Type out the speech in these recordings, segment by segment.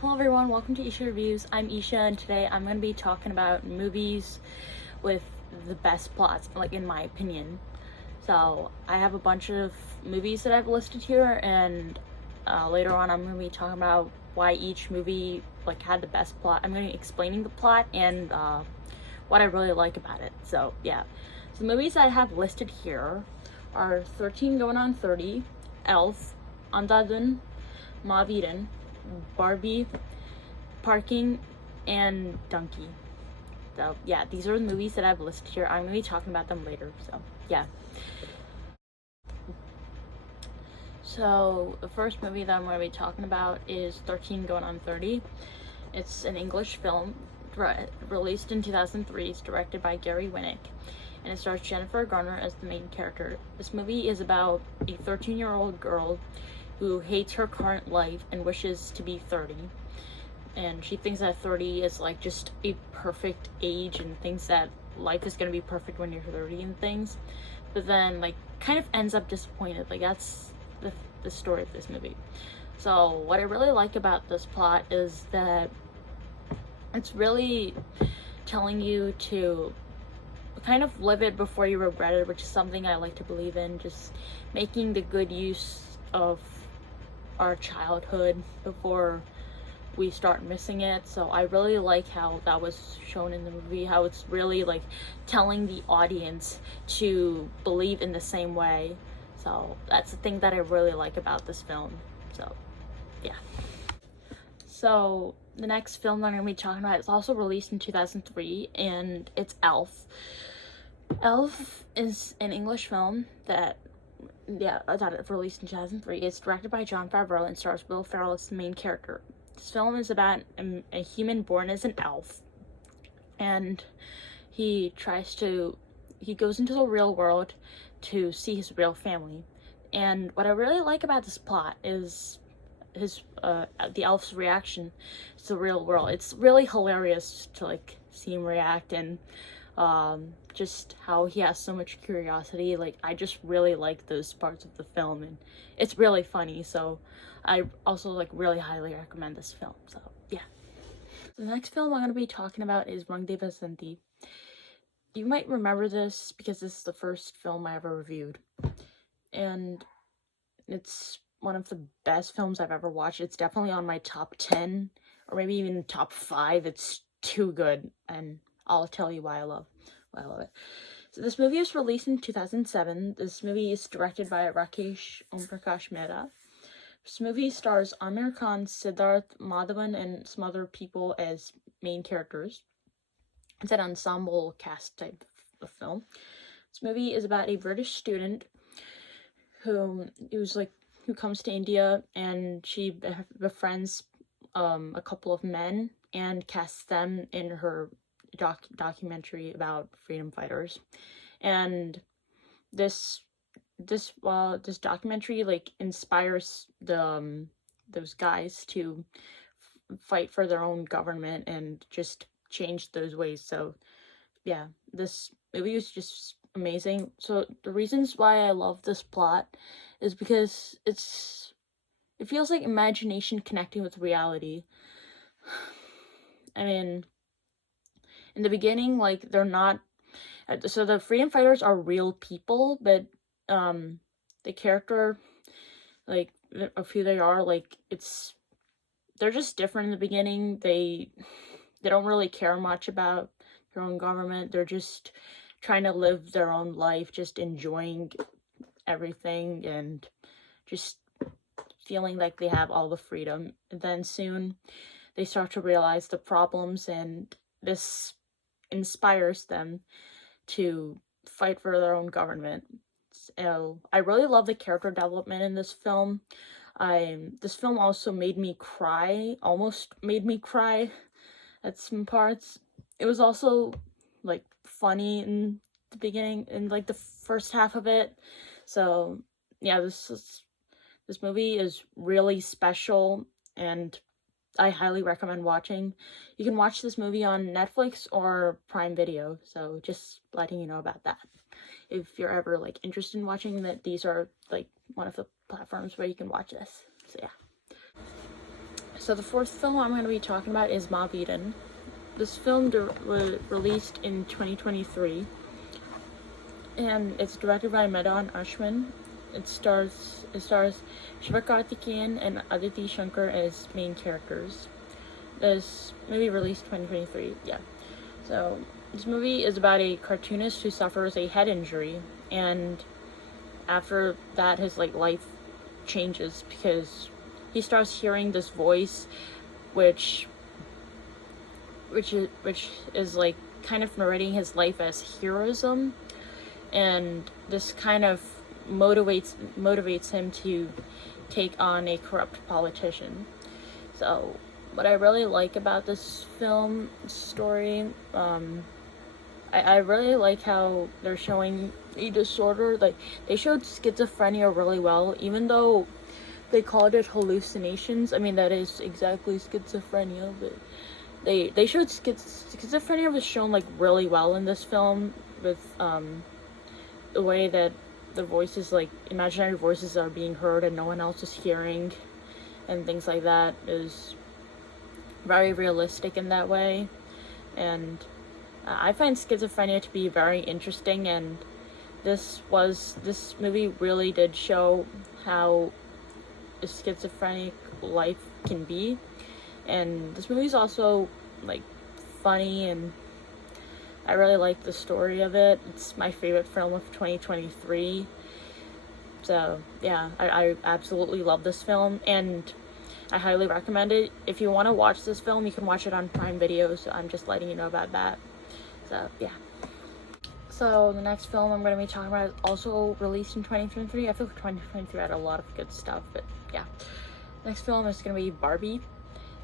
Hello everyone, welcome to Isha Reviews. I'm Isha and today I'm going to be talking about movies with the best plots, like in my opinion. So I have a bunch of movies that I've listed here, and later on I'm going to be talking about why each movie had the best plot. I'm going to be explaining the plot and what I really like about it. So yeah, so the movies I have listed here are 13 Going on 30, Elf, Andadun, Maviren, Barbie, Parking, and Donkey. So yeah, these are the movies that I've listed here. I'm gonna be talking about them later. So yeah. So the first movie that I'm gonna be talking about is 13 Going on 30. It's an English film released in 2003. It's directed by Gary Winnick, and it stars Jennifer Garner as the main character. This movie is about a 13-year-old girl who hates her current life and wishes to be 30. And she thinks that 30 is like just a perfect age and thinks that life is going to be perfect when you're 30 and things, but then kind of ends up disappointed. That's the story of this movie. So what I really like about this plot is that it's really telling you to kind of live it before you regret it, which is something I like to believe in, just making the good use of our childhood before we start missing it. So I really like how that was shown in the movie, how it's really telling the audience to believe in the same way. So that's the thing that I really like about this film. So yeah. So the next film that I'm going to be talking about is also released in 2003, and it's Elf. Elf is an English film that it released in 2003. It's directed by Jon Favreau and stars Will Ferrell as the main character. This film is about a human born as an elf, and he goes into the real world to see his real family. And what I really like about this plot is the elf's reaction to the real world. It's really hilarious to see him react, and just how he has so much curiosity. I just really like those parts of the film, and it's really funny. So I also really highly recommend this film. So yeah. The next film I'm going to be talking about is Rung de Basenti. You might remember this because this is the first film I ever reviewed, and it's one of the best films I've ever watched. It's definitely on my top 10 or maybe even top 5. It's too good, and I'll tell you why I love it. So this movie was released in 2007. This movie is directed by Rakesh Omprakash Mehta. This movie stars Amir Khan, Siddharth Madhavan, and some other people as main characters. It's an ensemble cast type of film. This movie is about a British student who comes to India, and she befriends a couple of men and casts them in her documentary about freedom fighters. And this documentary inspires those guys to fight for their own government and just change those ways. So yeah, this movie was just amazing. So the reasons why I love this plot is because it feels like imagination connecting with reality. I mean, in the beginning, they're not, so the freedom fighters are real people, but the character of who they are, they're just different in the beginning. They don't really care much about their own government. They're just trying to live their own life, just enjoying everything and just feeling like they have all the freedom. And then soon they start to realize the problems, and this inspires them to fight for their own government. So I really love the character development in this film. This film also almost made me cry at some parts. It was also funny in the beginning, in the first half of it. So yeah, this movie is really special, and I highly recommend watching. You can watch this movie on Netflix or Prime Video, so just letting you know about that. If you're ever interested in watching that, these are one of the platforms where you can watch this. So yeah. So the fourth film I'm going to be talking about is Mob Eden. This film was released in 2023, and it's directed by Madan Ashwin. It stars Sivakarthikeyan and Aditi Shankar as main characters. This movie released 2023, yeah. So this movie is about a cartoonist who suffers a head injury, and after that his life changes because he starts hearing this voice which is kind of narrating his life as heroism, and this kind of motivates him to take on a corrupt politician. So what I really like about this film story, I really like how they're showing a disorder. They showed schizophrenia really well, even though they called it hallucinations. I mean, that is exactly schizophrenia, but they showed schizophrenia was shown really well in this film, with the way that the voices, imaginary voices, are being heard and no one else is hearing, and things like that is very realistic in that way. And I find schizophrenia to be very interesting, and this movie really did show how a schizophrenic life can be. And this movie's also funny, and I really like the story of it. It's my favorite film of 2023. So yeah, I absolutely love this film, and I highly recommend it. If you want to watch this film, you can watch it on Prime Video, so I'm just letting you know about that. So yeah. So the next film I'm going to be talking about is also released in 2023. I feel like 2023 had a lot of good stuff, but yeah. Next film is going to be Barbie.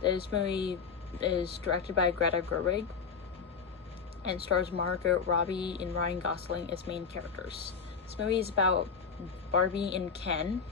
This movie is directed by Greta Gerwig and stars Margot Robbie and Ryan Gosling as main characters. This movie is about Barbie and Ken,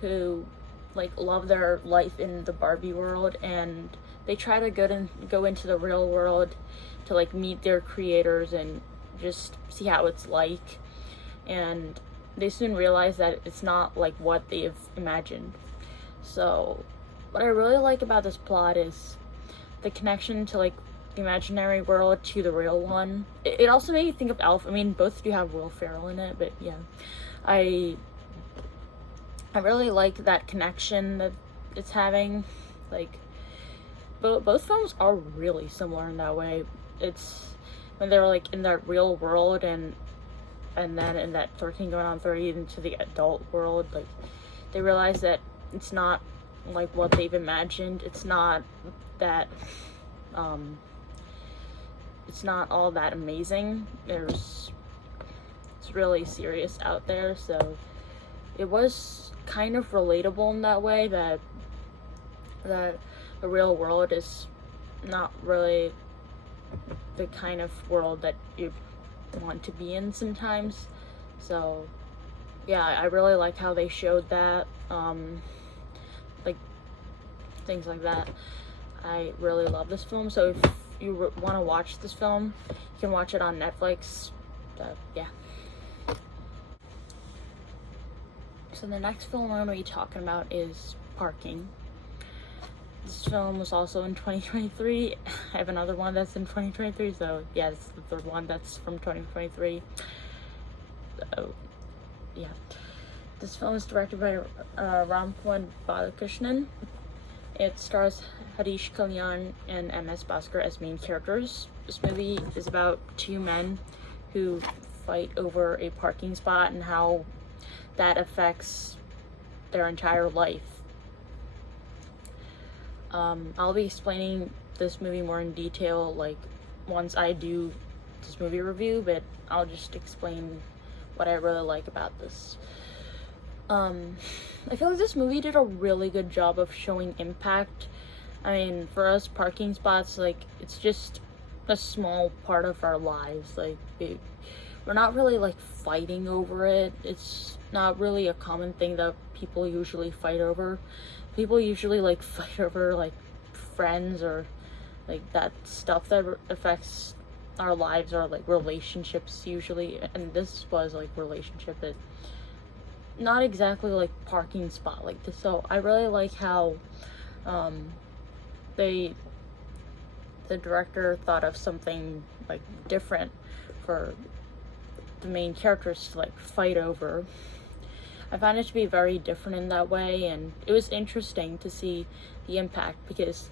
who love their life in the Barbie world, and they try to go into the real world to meet their creators and just see how it's like. And they soon realize that it's not what they've imagined. So what I really like about this plot is the connection to the imaginary world to the real one. It also made me think of Elf. I mean, both do have Will Ferrell in it, but yeah, I really like that connection that it's having. Both films are really similar in that way. It's when they're in that real world, and then in that 13 going on 30 into the adult world, they realize that it's not what they've imagined. It's not that it's not all that amazing. It's really serious out there. So it was kind of relatable in that way, that the real world is not really the kind of world that you want to be in sometimes. So yeah, I really like how they showed that, things like that. I really love this film. So if you want to watch this film, you can watch it on Netflix. Yeah. So the next film we're going to be talking about is Parking. This film was also in 2023. I have another one that's in 2023, so yeah, it's the third one that's from 2023. So yeah, this film is directed by Ramkumar Balakrishnan. It stars Harish Kalyan and MS Bhaskar as main characters. This movie is about two men who fight over a parking spot and how that affects their entire life. I'll be explaining this movie more in detail once I do this movie review, but I'll just explain what I really like about this. I feel like this movie did a really good job of showing impact. I mean, for us, parking spots, it's just a small part of our lives. We're not really fighting over it. It's not really a common thing that people usually fight over. People usually fight over friends or that stuff that affects our lives, or relationships usually. And this was relationship, but not exactly parking spot like this. So I really like how The director thought of something like different for the main characters to like fight over. I found it to be very different in that way, and it was interesting to see the impact because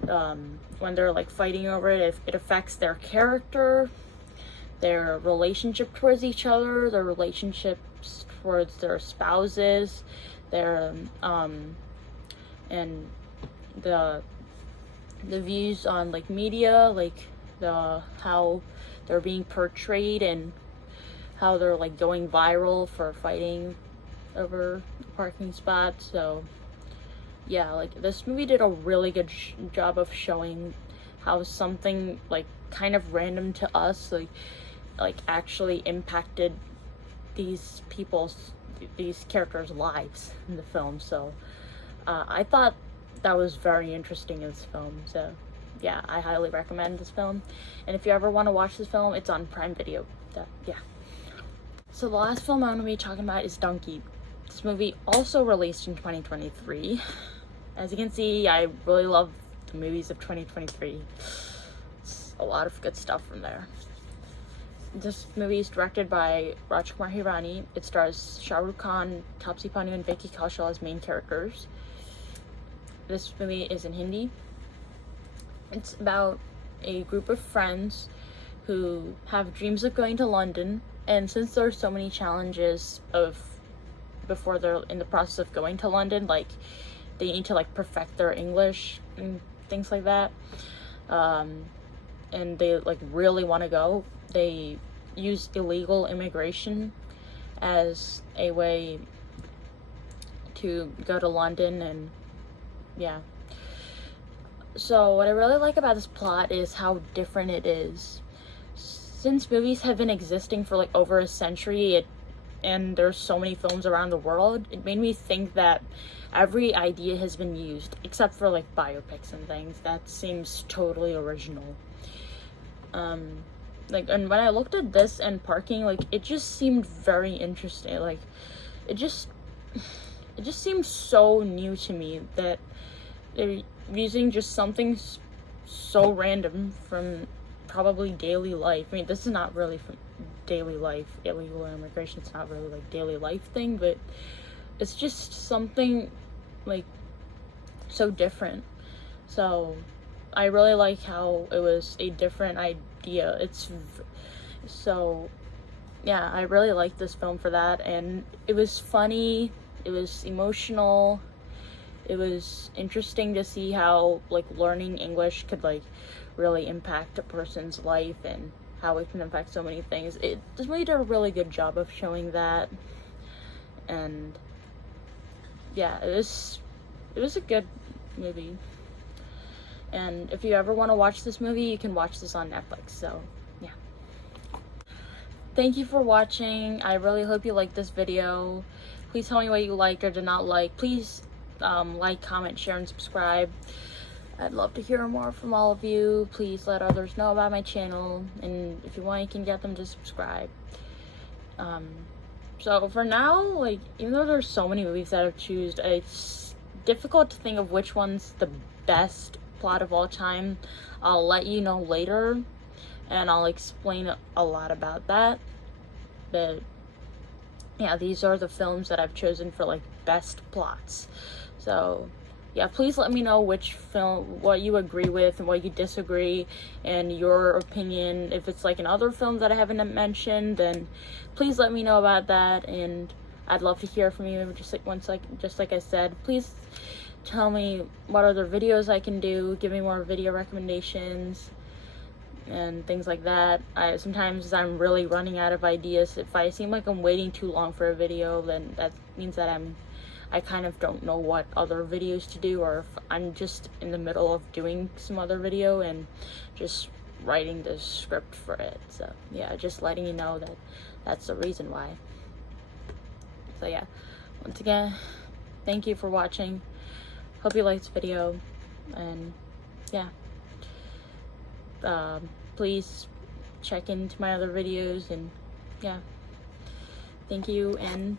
when they're like fighting over it, it affects their character, their relationship towards each other, their relationships towards their spouses, their and the views on like media, like how they're being portrayed and how they're like going viral for fighting over the parking spot. So yeah, like this movie did a really good job of showing how something like kind of random to us like actually impacted these characters' lives in the film. So I thought that was very interesting in this film. So yeah, I highly recommend this film, and if you ever want to watch this film, it's on Prime Video. Yeah. So the last film I'm going to be talking about is Donkey. This movie also released in 2023. As you can see, I really love the movies of 2023. It's a lot of good stuff from there. This movie is directed by Rajkumar Hirani. It stars Shah Rukh Khan, Taapsee Pannu, and Vicky Kaushal as main characters. This movie is in Hindi. It's about a group of friends who have dreams of going to London, and since there are so many challenges before they're in the process of going to London, like they need to like perfect their English and things like that, and they like really want to go, they use illegal immigration as a way to go to London. And yeah, so what I really like about this plot is how different it is. Since movies have been existing for like over a century, and there's so many films around the world, it made me think that every idea has been used, except for like biopics and things. That seems totally original. Like, and when I looked at this and parking, like it just seemed very interesting. Like it just seems so new to me that they're using just something so random from probably daily life. I mean, this is not really from daily life. Illegal immigration, it's not really like daily life thing, but it's just something like so different. So I really like how it was a different idea. So yeah, I really liked this film for that, and it was funny, it was emotional, it was interesting to see how like learning English could like really impact a person's life and how it can affect so many things. This movie did a really good job of showing that, and yeah, it was a good movie. And if you ever want to watch this movie, you can watch this on Netflix. So yeah, thank you for watching. I really hope you liked this video. Please tell me what you liked or did not like. Please like, comment, share, and subscribe. I'd love to hear more from all of you. Please let others know about my channel, and if you want, you can get them to subscribe. So for now, like, even though there's so many movies that I've chosen, it's difficult to think of which one's the best plot of all time. I'll let you know later, and I'll explain a lot about that. But yeah, these are the films that I've chosen for like best plots. So yeah, please let me know which film, what you agree with and what you disagree, and your opinion. If it's like another film that I haven't mentioned, then please let me know about that, and I'd love to hear from you. Just like I said, please tell me what other videos I can do, give me more video recommendations and things like that. Sometimes I'm really running out of ideas. If I seem like I'm waiting too long for a video, then that means that I kind of don't know what other videos to do, or if I'm just in the middle of doing some other video and just writing the script for it. So yeah, just letting you know that that's the reason why. So yeah, once again, thank you for watching. Hope you liked this video, and yeah, please check into my other videos, and yeah, thank you, and